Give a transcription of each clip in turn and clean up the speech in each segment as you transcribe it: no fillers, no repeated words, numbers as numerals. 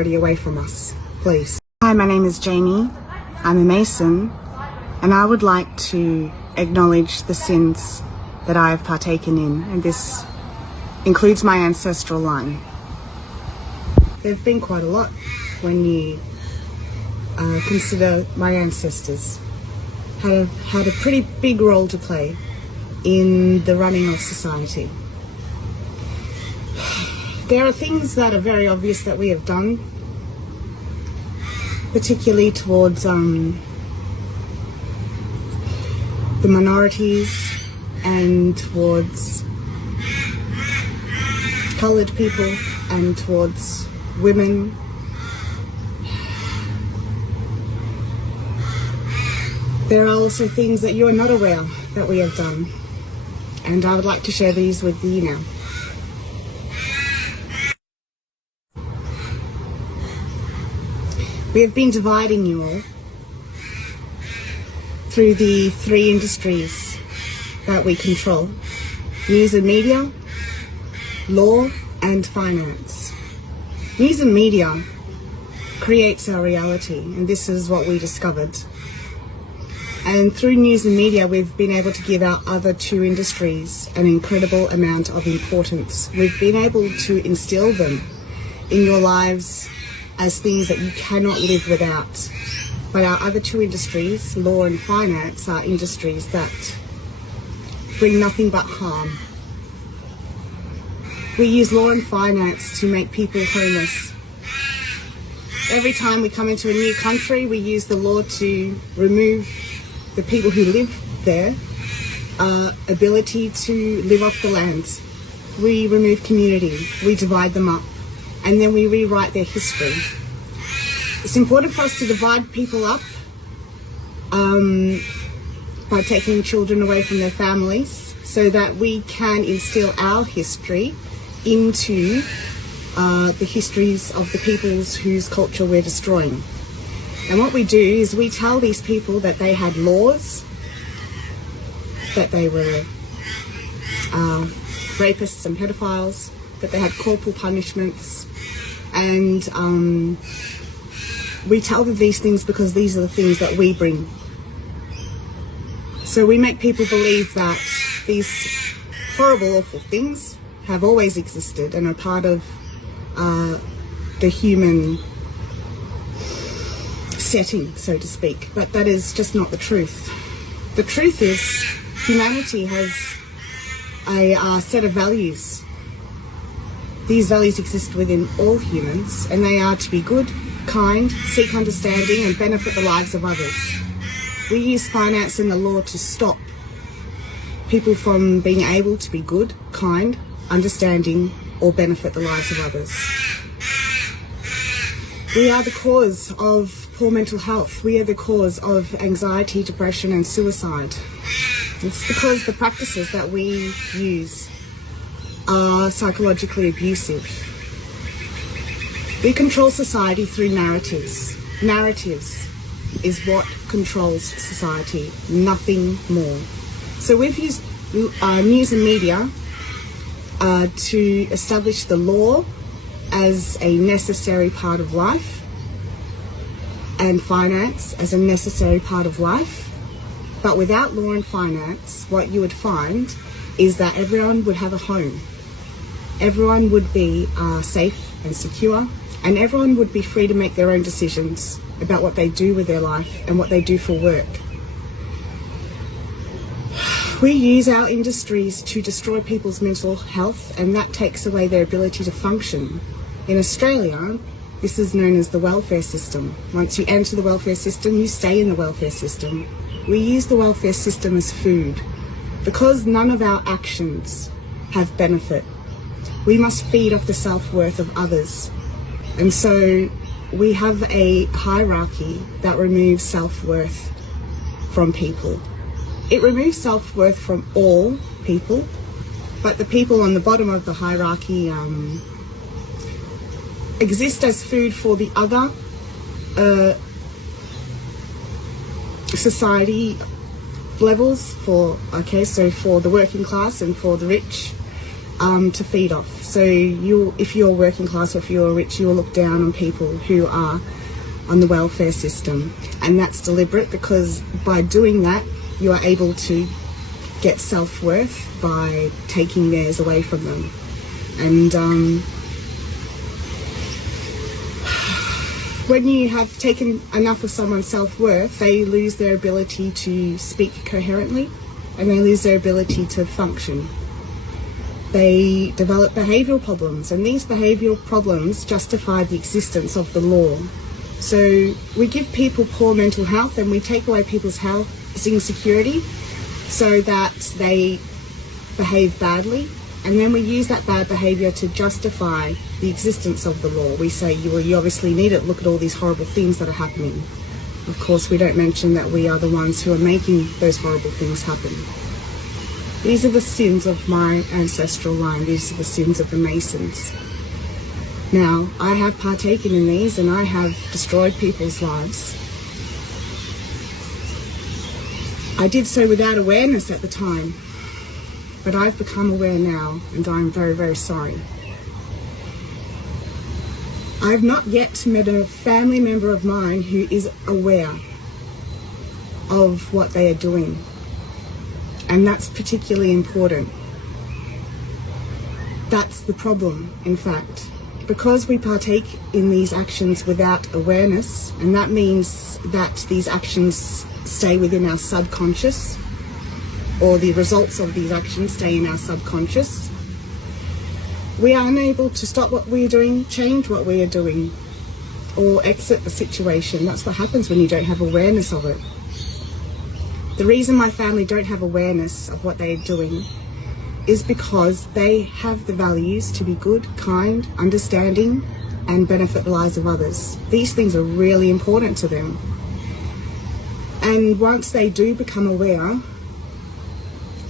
authority away from us, please. Hi, my name is Jamie. I'm a Mason, and I would like to acknowledge the sins that I have partaken in, and this includes my ancestral line. There have been quite a lot when you consider my ancestors have had a pretty big role to play in the running of society. There are things that are very obvious that we have done, particularly towards the minorities and towards coloured people and towards women. There are also things that you are not aware that we have done, and I would like to share these with you now. We have been dividing you all through the three industries that we control: news and media, law and finance. News and media creates our reality, and this is what we discovered. And through news and media, we've been able to give our other two industries an incredible amount of importance. We've been able to instill them in your lives as things that you cannot live without. But our other two industries, law and finance, are industries that bring nothing but harm. We use law and finance to make people homeless. Every time we come into a new country, we use the law to remove the people who live there ability to live off the lands. We remove community, we divide them up, and then we rewrite their history. It's important for us to divide people up by taking children away from their families so that we can instill our history into the histories of the peoples whose culture we're destroying. And what we do is we tell these people that they had laws, that they were rapists and pedophiles, that they had corporal punishments, and we tell them these things because these are the things that we bring. So we make people believe that these horrible, awful things have always existed and are part of the human setting, so to speak. But that is just not the truth. The truth is humanity has a set of values. These values exist within all humans, and they are to be good, kind, seek understanding, and benefit the lives of others. We use finance and the law to stop people from being able to be good, kind, understanding, or benefit the lives of others. We are the cause of poor mental health. We are the cause of anxiety, depression, and suicide. It's because the practices that we use are psychologically abusive. We control society through narratives. Narratives is what controls society, nothing more. So we've used news and media to establish the law as a necessary part of life and finance as a necessary part of life. But without law and finance, what you would find is that everyone would have a home. Everyone would be safe and secure, and everyone would be free to make their own decisions about what they do with their life and what they do for work. We use our industries to destroy people's mental health, and that takes away their ability to function. In Australia, this is known as the welfare system. Once you enter the welfare system, you stay in the welfare system. We use the welfare system as food. Because none of our actions have benefit, we must feed off the self-worth of others. And so we have a hierarchy that removes self-worth from people. It removes self-worth from all people, but the people on the bottom of the hierarchy exist as food for the other society levels, so for the working class and for the rich. to feed off. So if you're working class or if you're rich, you'll look down on people who are on the welfare system. And that's deliberate, because by doing that, you are able to get self-worth by taking theirs away from them. And when you have taken enough of someone's self-worth, they lose their ability to speak coherently, and they lose their ability to function. They develop behavioural problems, and these behavioural problems justify the existence of the law. So we give people poor mental health, and we take away people's housing security so that they behave badly, and then we use that bad behaviour to justify the existence of the law. We say, you obviously need it, look at all these horrible things that are happening. Of course, we don't mention that we are the ones who are making those horrible things happen. These are the sins of my ancestral line. These are the sins of the Masons. Now, I have partaken in these, and I have destroyed people's lives. I did so without awareness at the time, but I've become aware now, and I'm very, very sorry. I've not yet met a family member of mine who is aware of what they are doing, and that's particularly important. That's the problem, in fact. Because we partake in these actions without awareness, and that means that these actions stay within our subconscious, or the results of these actions stay in our subconscious, we are unable to stop what we are doing, change what we are doing, or exit the situation. That's what happens when you don't have awareness of it. The reason my family don't have awareness of what they are doing is because they have the values to be good, kind, understanding, and benefit the lives of others. These things are really important to them. And once they do become aware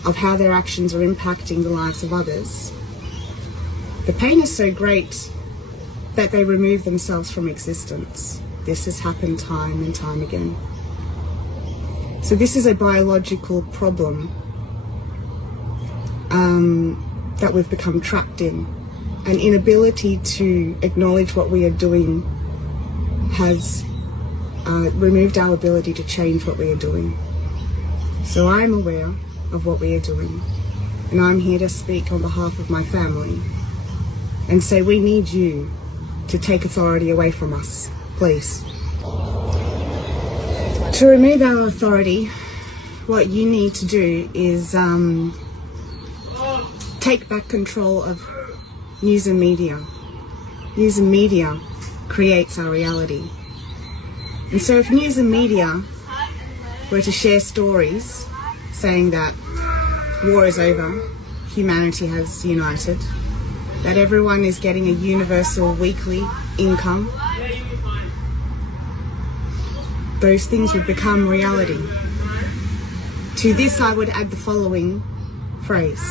of how their actions are impacting the lives of others, the pain is so great that they remove themselves from existence. This has happened time and time again. So this is a biological problem that we've become trapped in. An inability to acknowledge what we are doing has removed our ability to change what we are doing. So I'm aware of what we are doing, and I'm here to speak on behalf of my family and say we need you to take authority away from us, please. To remove our authority, what you need to do is take back control of news and media. News and media creates our reality. And so if news and media were to share stories saying that war is over, humanity has united, that everyone is getting a universal weekly income, those things would become reality. To this I would add the following phrase: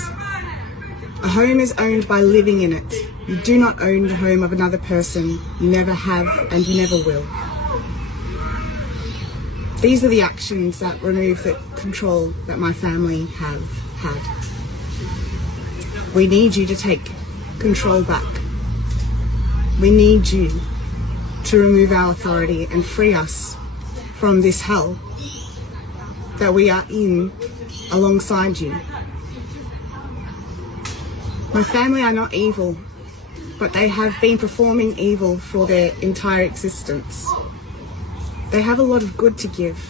a home is owned by living in it. You do not own the home of another person. You never have, and you never will. These are the actions that remove the control that my family have had. We need you to take control back. We need you to remove our authority and free us from this hell that we are in alongside you. My family are not evil, but they have been performing evil for their entire existence. They have a lot of good to give,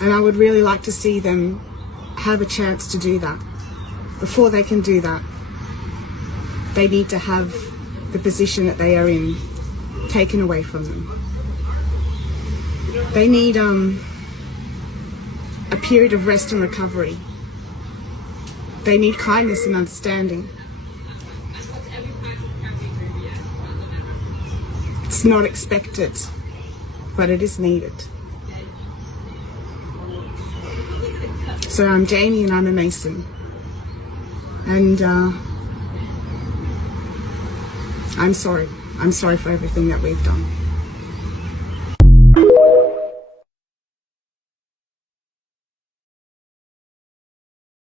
and I would really like to see them have a chance to do that. Before they can do that, they need to have the position that they are in taken away from them. They need a period of rest and recovery. They need kindness and understanding. It's not expected, but it is needed. So I'm Jamie and I'm a Mason. And I'm sorry. I'm sorry for everything that we've done.